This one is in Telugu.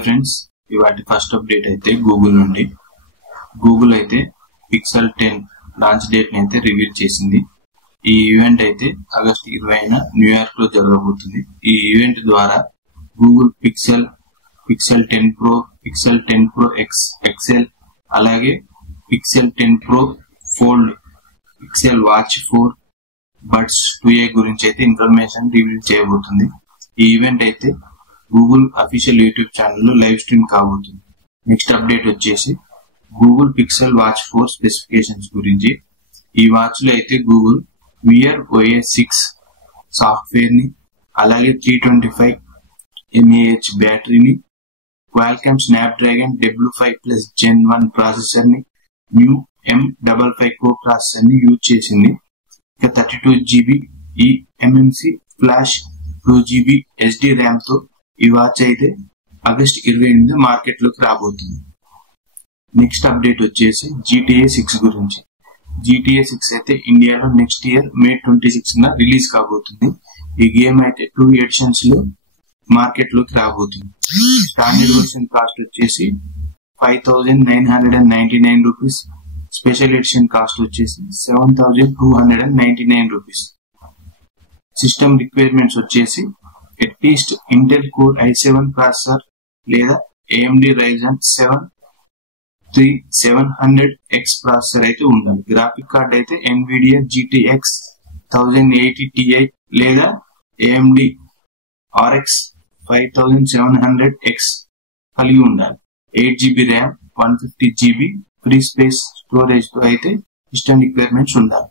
హాయ్ ఫ్రెండ్స్, ఇవాటి ఫస్ట్ అప్డేట్ అయితే గూగుల్ నుండి. గూగుల్ అయితే పిక్సెల్ 10 లాంచ్ డేట్ ని అయితే రివీల్ చేసింది. ఈ ఈవెంట్ అయితే ఆగస్టు 20న న్యూయార్క్ లో జరగబోతుంది. ఈ ఈవెంట్ ద్వారా Google Pixel 10 pro, Pixel 10 pro XL, అలాగే Pixel 10 pro fold, Pixel watch 4, buds 2a గురించి అయితే ఇన్ఫర్మేషన్ రివీల్ చేయబోతుంది. ఈ ఈవెంట్ అయితే గూగుల్ అఫీషియల్ యూట్యూబ్ ఛానల్లో లైవ్ స్ట్రీమ్ కాబోతుంది. నెక్స్ట్ అప్డేట్ వచ్చేసి గూగుల్ పిక్సెల్ వాచ్ 4 స్పెసిఫికేషన్స్ గురించి. ఈ వాచ్ లో అయితే గూగుల్ Wear OS 6 సాఫ్ట్వేర్ ని, అలాగే 325 mAh బ్యాటరీని, Qualcomm Snapdragon W5+ Gen 1 processor ని, న్యూ M55 కో ప్రాసెసర్ ని యూజ్ చేసింది. ఇక 32GB eMMC flash, 2GB SD RAM తో ఈ వాచ్ అయితే ఆగస్టు 28 మార్కెట్ లోకి రాబోతుంది. నెక్స్ట్ అప్డేట్ వచ్చేసి GTA 6 గురించి. GTA 6 అయితే ఇండియాలో నెక్స్ట్ ఇయర్ May 26న రిలీజ్ కాబోతుంది. ఈ గేమ్ అయితే 2 ఎడిషన్స్ లో మార్కెట్ లోకి రాబోతుంది. స్టాండర్డ్ వర్షన్ కాస్ట్ వచ్చేసి 5,999 రూపీస్, స్పెషల్ ఎడిషన్ కాస్ట్ వచ్చేసి 7,299 రూపీస్. సిస్టమ్ రిక్వైర్మెంట్స్ వచ్చేసి at least Intel core i7 processor లేదా AMD Ryzen 7 3700X ప్రాసెసర్ అయితే ఉండాలి. గ్రాఫిక్ కార్డ్ అయితే NVIDIA GTX 1080 Ti లేదా AMD RX 5700X కలిగి ఉండాలి. 8GB RAM, 150GB free space storage తో అయితే సిస్టమ్ రిక్వైర్మెంట్స్ ఉండాలి.